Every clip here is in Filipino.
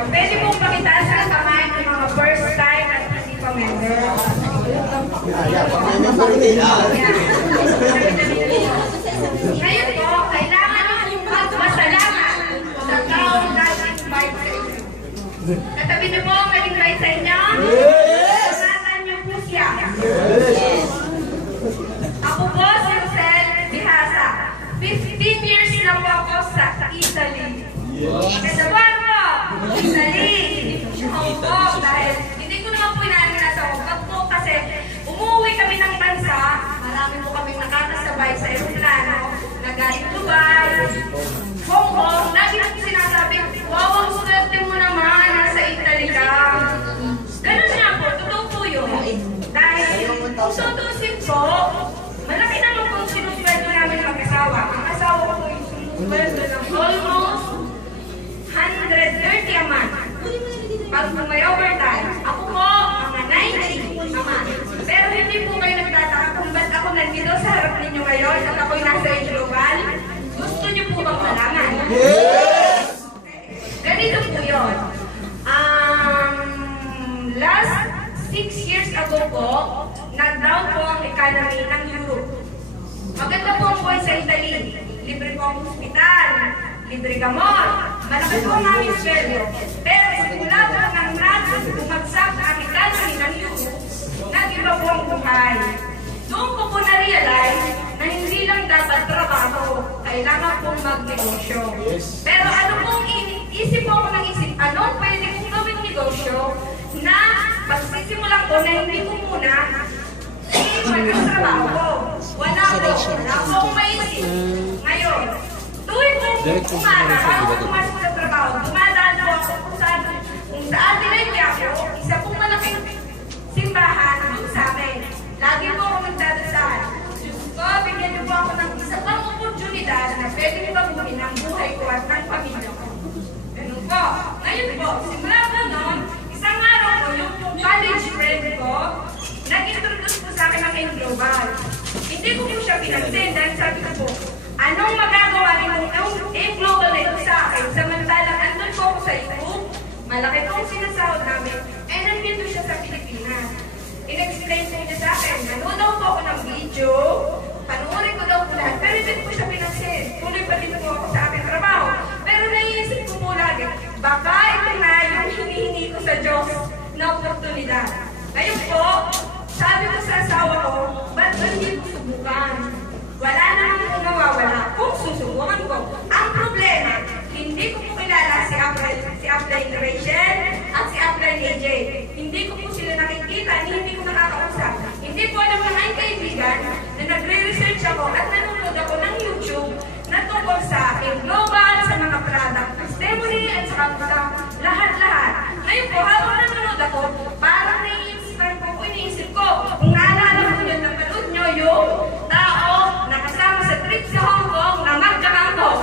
nyo. Pwede mong pakitaas ang kamay ng mga first time at hindi pa member. Ngayon po, kailangan nyo magpasalamat sa taong nag-invite sa inyo. Katabi niyo po ang nag-invite sa inyo? Pasalatan niyo po siya. Ako po si Rosel Bihasa. 15 years na po ako sa Italy. Kasabuan po, Italy. Hong Kong. Dahil hindi ko naman po inaangat sa Hong Kong po kasi umuwi kami ng bansa. Marami po kami nakakasabay sa aeroplano. Nagaling Dubai, Hong Kong. Lagi na sinasabi, wow, ang swerte mo naman, nasa Italy ka. Ganun nga po, totoo po yun. Dahil kung tutusin po, malaki naman po sinusweldo namin mag-asawa. Ang asawa ko po yung sinusweldo ng almost 130 a month. Pag may overtime, ako po, mga 90 a month. Pero hindi po kayo nagtataka kung ba't ako nandito sa harap ninyo ngayon at ako'y nasa global. Gusto niyo po bang malaman? Yes! Ganito po yun. Last 6 years ago po, nag-down po ang economy ng Europe. Maganda po ang buhay sa Italy. Libre po ang hospital, libre gamot, malaki po ang aming sweldo. Pero simula po ng bumagsak ang economy ng Europe, nag-iba po ang buhay. Doon ko po na-realize na hindi lang dapat trabaho, kailangan pong mag-negosyo. Pero ano pong isip po ako ng isip, anong pwede kong gawing negosyo na pagsisimulan ko na hindi ko muna mag-trabaho ko. Wala akong maisip. Ngayon, tuwing kong umaga, bago pumasok sa trabaho, dumadaan po ako kung saan dinay ako, isa pong malaking simbahan doon sa amin. Lagi po ako magdadasal. Diyos ko, bigyan niyo po ako ng isa pang oportunidad na pwede niyo baguhin ang buhay ko at ng pamilya ko. Ganun po. Ngayon po, simula po noon, isang araw po, yung college friend ko, nag-introduce po sa akin ng Global. Hindi ko po siya pinansin dahil sabi ko po, anong magagawa nitong Global na ito sa akin? Samantalang andun po ako sa YouTube, malaki po ang sinasahod namin, and nandito siya sa Pilipinas. In-explain po niya sa akin, nanood daw po ako ng video, panuorin ko daw po lahat, pero hindi ko siya pinansin. Tuloy pa dito po ako sa aking trabaho. Pero naiisip ko po lagi, baka ito na yung hinihingi ko sa Diyos na oportunidad. Ngayon po, sabi ko sa asawa ko, ba't hindi ko subukan? Wala naman po mawawala kung susubukan ko. Ang problema, hindi ko po kilala si Upline Rachel at si Upline AJ. Hindi ko po sila nakikita, hindi ko nakakausap. Hindi po alam ng aking kaibigan na nagre-research ako at nanonood ako ng YouTube na tungkol sa Global, sa mga product testimony at sa lahat-lahat. Ngayon po, habang nanonood ako, parang iniisip ko, kung naalala ko yun, napanood nyo yung tao na kasama sa trip sa Hong Kong na magkakangkong.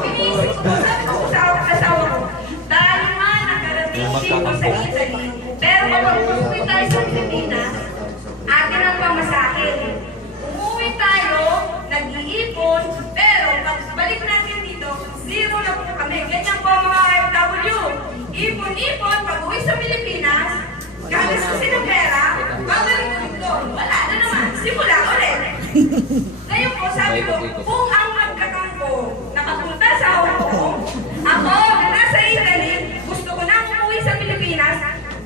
Iniisip ko, sabi ko sa asawa ko, dahil nga nakarating dito sa Italy, pero kapag umuwi tayo sa Pilipinas, atin ang pamasahin. Umuwi tayo, nag-iipon, pero pagbalik natin dito, zero na po kami. Ganyan po mga OFW. Ipon-ipon, pag-uwi sa Pilipinas, gagastusin ng pera, babalik ko dito. Wala na naman. Simula ulit. Ngayon po, sabi ko, kung ang magkakangko nakapunta sa Hong Kong, ako na nasa Italy, gusto ko na umuwi sa Pilipinas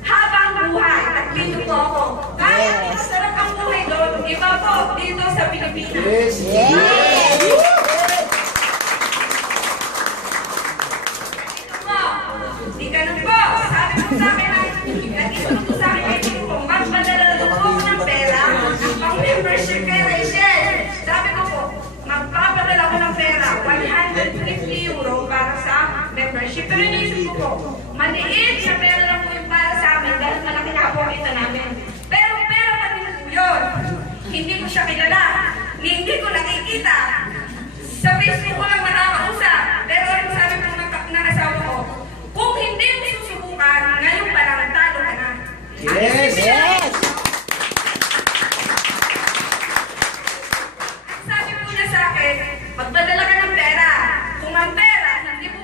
habang buhay. At dito po ako. Kahit masarap ang buhay doon, iba po dito sa Pilipinas. Yes! Yes! Di ganun po. Sabi ko sa akin, nag-isip ko sa akin kayo po, magpadala po ako ng pera ang pang-membership kay Rachel. Sabi ko po, magpapadala ko ng pera, 150 euro para sa membership. Pero iniisip ko po, maliit na pera lang po yung para sa amin dahil malaki na po kita namin. Pero pera pa din po yun. Hindi ko siya kilala. Hindi ko nakikita. Sa Facebook ko lang nakakausap. Pero ang sabi ko ng asawa ko, kung hindi mo susubukan, ngayon pa lang talo ka na. Yes! Yes! Ang sabi po niya sa akin, magdadala ka ng pera. Kung ang pera, hindi po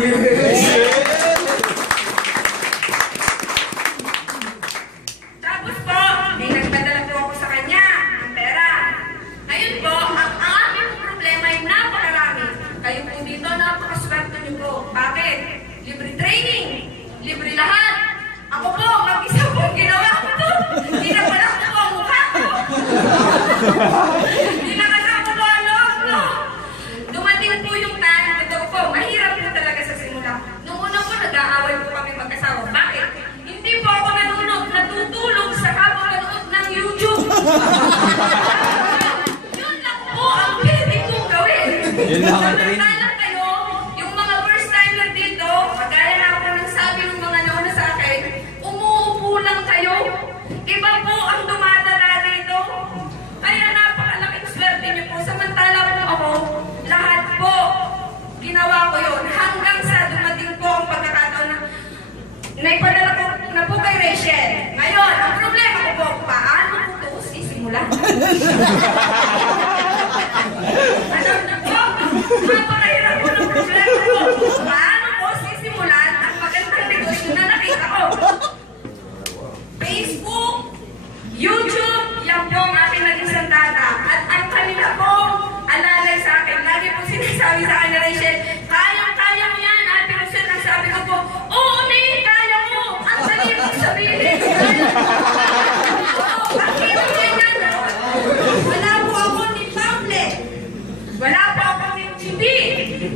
Tapos po, may nagpadala po ako sa kanya ng pera. Ngayon po, ang aming problema ay napakarami. Kayo po dito, napakaswerte niyo po. Bakit? Libre training, libre lahat. Ako po, mag-isa po ginawa ko to. Ginapala ko po ang mukha ko. Ginakasama ko po ang loob ko. Dumating po yung time, ito po, mahirap po talaga sa simula. Nung una po, nag-aaway po kami magkasawa. Bakit? Hindi po ako natutulog sa kapapanood ng YouTube. Yun lang po ang pwede kong gawin. Yun lang ang training. Samantalang kayo, yung mga first timer dito, magaya na ako ng sabi ng mga nauna sa akin, umuupo lang kayo. Iba po ang dumadala dito. Kaya napakalaking swerte niyo po. Samantala po ako, lahat po, ginawa ko yun. Hanggang sa dumating po ang pagkakataon na naipadala ko na po kay Rachel. Ngayon, ang problema ko po, paano ko ito sisimulan? Alam na po, napakahirap po ng problema ko. Paano ko sisimulan ang magandang negosyo na nakita ko? Facebook, YouTube, yan po ang aking naging sandata. At ang kanila po, alalay sa akin. Lagi po sinasabi sa akin na Rachel, kaya mo yan, Ate Rachel. Ang sabi ko po, oo, Nate, kaya mo. Ang sabi mo sabihin. Ang hirap yan yan. Wala po ako ni pamphlet. Wala po ako ni TV.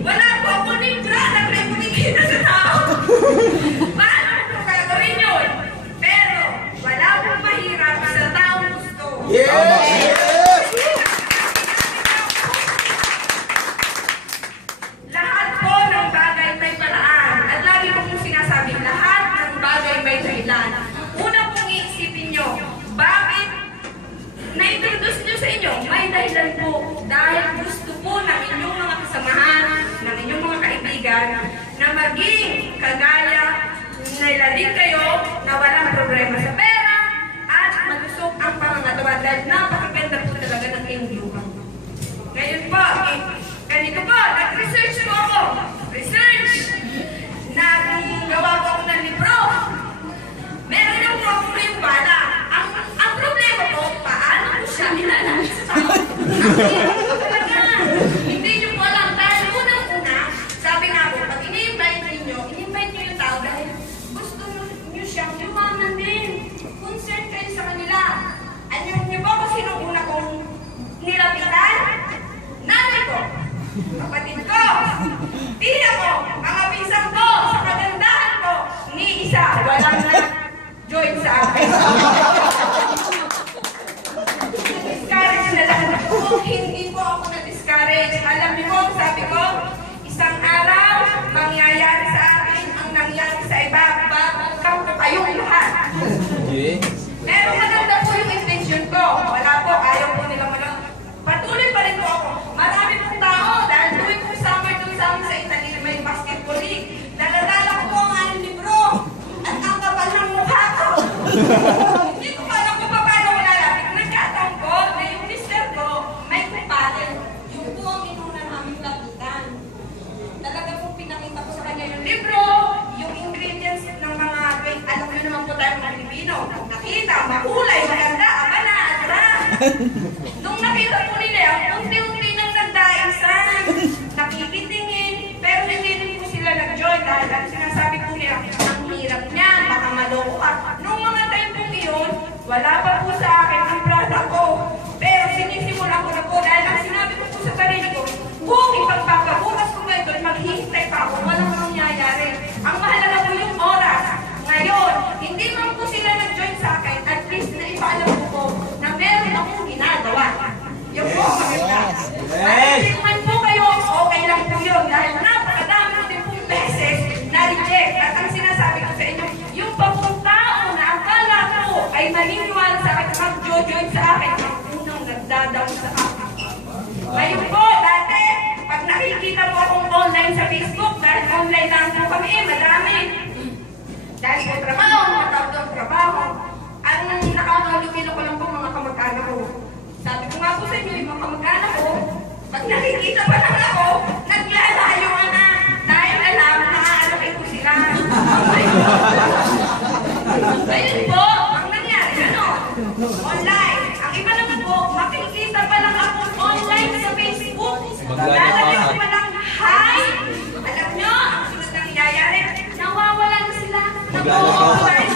Wala po ako ni product na kumikita sa tao. Paano ko gagawin yun? Pero, wala pong mahirap sa taong gusto. Lahat po ng bagay may paraan. At lagi ko pong sinasabing, lahat ng bagay may dahilan. Una pong iisipin nyo, bakit na-introduce nyo sa inyo? May dahilan po. Dahil gusto po ng inyong mga kasamahan, ng inyong mga kaibigan, na maging kagaya nila din kayo na walang problema sa pera at malusog ang pangangatawan dahil napakaganda po talaga ng inyong lugar. Ngayon po, ganito po, nag-research po ako. Research! Nagawa po ako ng libro. Meron na po ako yung bala. Ang problema po, paano ko siya ilalala sa tao? Hindi nyo po alam. Dahil unang-una, sabi nga po, pag ini-invite nyo yung tao dahil gusto nyo siyang yumaman din. Concern kayo sa kanila. Alam nyo po kung sino una kong nilapitan? Nanay ko, kapatid ko, tiya ko, mga pinsan ko, sa kagandahan ko, ni isa, walang nag-join sa akin. Na-discourage na lang ako. Hindi po ako na-discourage. Alam niyo po, sabi ko, isang araw, mangyayari sa akin ang nangyari sa iba. Babagkang ko kayong lahat. Pero maganda po yung intention ko. Wala po, ayaw po nila mo lang. Patuloy pa rin po ako. Marami pong tao dahil tuwing po summer doon sa amin sa Italy, may basketball league. Nagadala ko po ang aking libro. At ang kapal ng mukha ko. Hindi ko pa alam kung paano ko lalapit. Nagkataon ko na yung mister ko may kumpare. Yung po ang inuna namin lapitan. Talaga pong pinakita ko sa kanya yung libro, yung ingredients ng mga, alam nyo naman po tayo mga Pilipino. Nakita, makulay, maganda, abana, adra. Nung nakita po nila, unti-unti nang nagdaisan, nakikitingin, pero hindi rin po sila nag-join dahil ang sinasabi po nila, ang hirap niya, baka maloko ka. Nung mga time po yun, wala pa po sa akin ang product ko. Pero sinisimula ko na po dahil ang sinabi ko po sa sarili ko, kung ipagpapabukas ko ngayon doon, maghihintay pa ako, walang mangyayari. Ang mahalaga po yung oras. Ngayon, hindi man po sila nag-join sa akin, at least na ipaalam ko po na meron akong ginagawa. Ngayon po, ang nangyari, ano? Online. Ang iba naman po, makikita pa lang ako online sa Facebook. Lalagyan ko pa lang, hi! Alam nyo, ang sunod na nangyayari, nawawala na sila. Nag-online.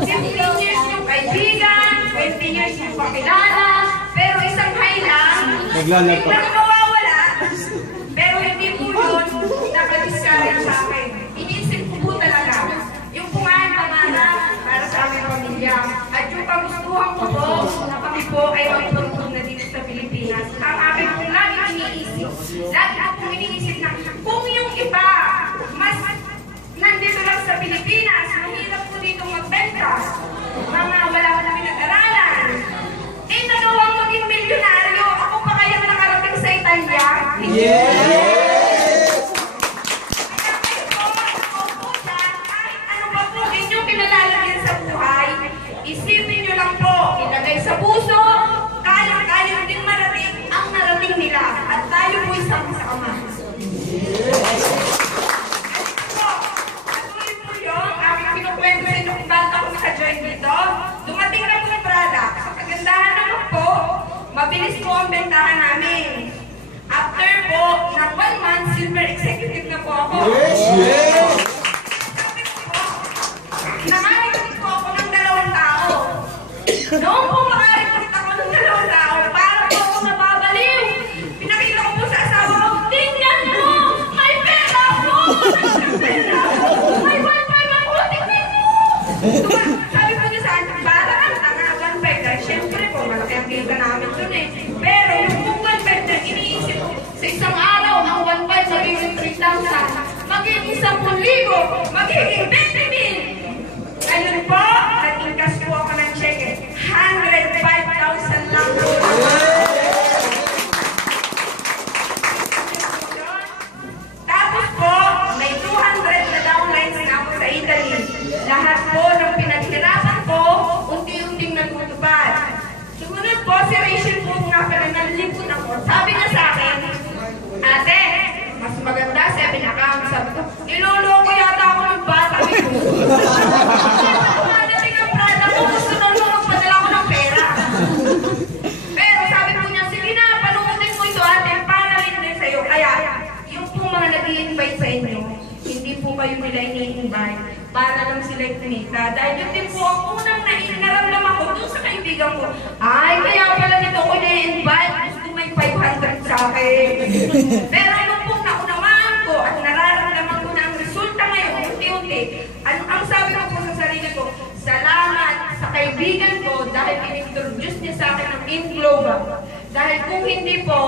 15 years yung kaibigan, 20 years yung pakilala, pero isang hi lang, biglang mawawala. Pero hindi po yun nakadiscourage sa akin. Iniisip ko po talaga yung pumahan pangarap para sa aming pamilya. At yung kagustuhan ko po na kami po ay magtutulog na dito sa Pilipinas. Ang aking pong lagi iniisip. Lagi akong iniisip na kung yung iba mas nandito lang sa Pilipinas, mahirap po dito magbenta. Mga wala ko na pinag-aralan. Eh, nagawang maging milyonaryo. Ako pa kaya nakarating sa Italia? Yes! Kaya kayo po, ako po dyan, kahit ano pa po inyong pinalalagyan sa buhay, isipin nyo lang po, ilagay sa puso, kaya din marating ang narating nila. At tayo po isang sa Ama. Pinukwento sa inyo kung bakit ako naka-join dito. Dumating na po yung product. Sa kagandahan naman po, mabilis po ang bentahan namin. After po, ng 1 month, silver executive na po ako. Yes! Sabi ko po, nakarecruit po ako ng 2 tao. Noong po makarecruit ako ng 2 tao, para po ako nababaliw. Pinakita ko po sa asawa ko, tingnan mo! May pera po! May wifi ako! Tingnan mo! Sabi po niya sa akin, para ang tanga, 1.5 dahil syempre po, malaki ang kita namin dun eh. Pero yung 1.5 na iniisip ko, sa isang araw, ang 1.5 magiging 3,000, magiging 10,000, magiging 20,000. Ayun po, nag-incash po ako ng cheque. 105,000 lang po. Tapos po, may 200 na downlines na ako sa Italy. Lahat po ng pinaghirapan ko, unti-unting nagtutupad. Sumunod po, si Rachel po nga pala nalipot ako. Sabi niya sa akin, ate, mas maganda 7 accounts. Sabi ko, niloloko yata ako ng bata. Pagdating ang prada ko, gusto na magpadala ko ng pera. Pero sabi po niya, sige na, panukutin mo ito ate, para rin din sa'yo. Kaya, yung po mga nag-i-invite sa inyo, hindi po kayo nila ini-invite para lang sila kumita. Dahil yun din po ang unang naramdaman ko doon sa kaibigan ko. Ay, kaya pala nito ko na-invite. Gusto may 500 sa akin. Pero nung po naunawahan ko at nararamdaman ko na ang resulta ngayon, unti-unti, ang sabi ko po sa sarili ko, salamat sa kaibigan ko dahil in-introduce niya sa akin ng InGlobal. Dahil kung hindi po,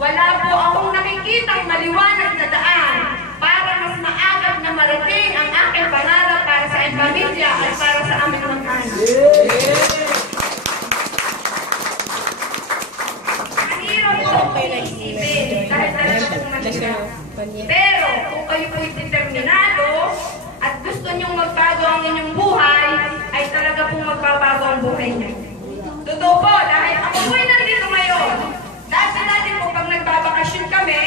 wala po akong nakikitang maliwanag na daan para mas maagap na marating ang aking pangarap para sa aking pamilya at para sa aming mga anak. Mahirap po isipin dahil talaga pong mahirap. Pero kung kayo po'y determinado at gusto niyong magbago ang inyong buhay, ay talaga pong magbabago ang buhay niyo. Totoo po, dahil ako po'y nandito ngayon. Dati po pag nagbabakasyon kami,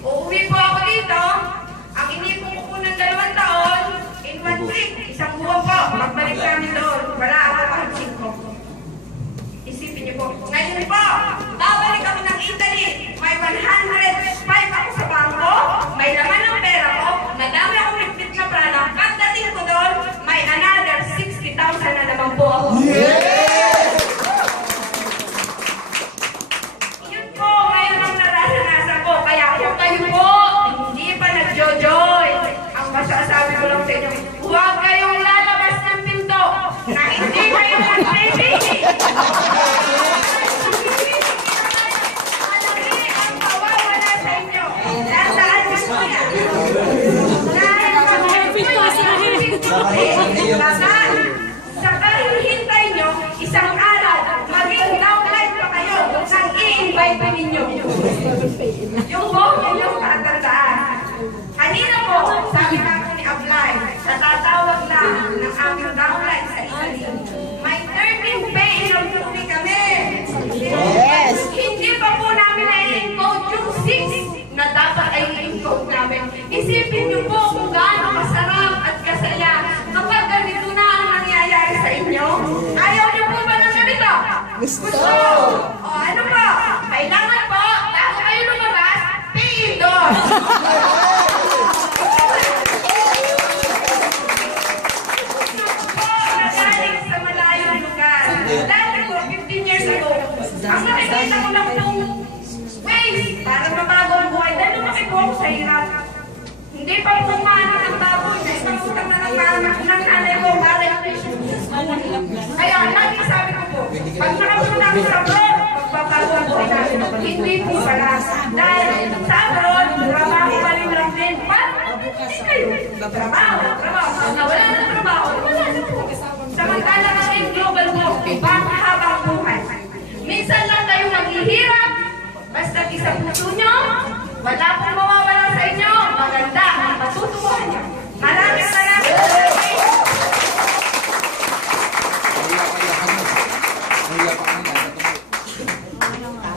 uuwi po ako dito, ang inipon ko po ng 2 taon, in 1 week, 1 buwan po, magbalik kami doon, wala ako kahit 5. Isipin niyo po, ngayon po, babalik ako ng Italy, may 105 ako sa bangko, may laman ng pera ko, madami akong nagpit na prana, pagdating ko doon, may another 60,000 na naman po ako. Yun po, ngayon ang nararanasan ko, kaya kung kayo po, hindi pa nagjo-joy, ang masasabi ko lang sa inyo, huwag kayong lalabas ng pinto na hindi kayo nag-baby. Malaki ang mawawala sa inyo. Nasaan mo po yan? Dahil saka hihintay nyo, isang araw, maging downline pa kayo nang i-invite ninyo. Yung phone ninyo tatandaan. Kanina po, sabi namin ni Ablay, natatawag na ng aming downline sa Italy. May 13 payroll duty kami. Yes! Hindi pa po namin na-encode yung 6 na dapat ay i-encode namin. Isipin niyo po kung gaano pinakita ko lang itong ways para mabago ang buhay. Dahil lumaki po ako sa hirap. Hindi pa po maanak ang baboy. May isang utang na ng nanay ko. Kaya lagi sabi ko po, pag nakapunta ako sa abroad, magbabago ang buhay natin. Hindi po pala. Dahil sa abroad, trabaho pa rin lang din. Hindi kayo. Trabaho.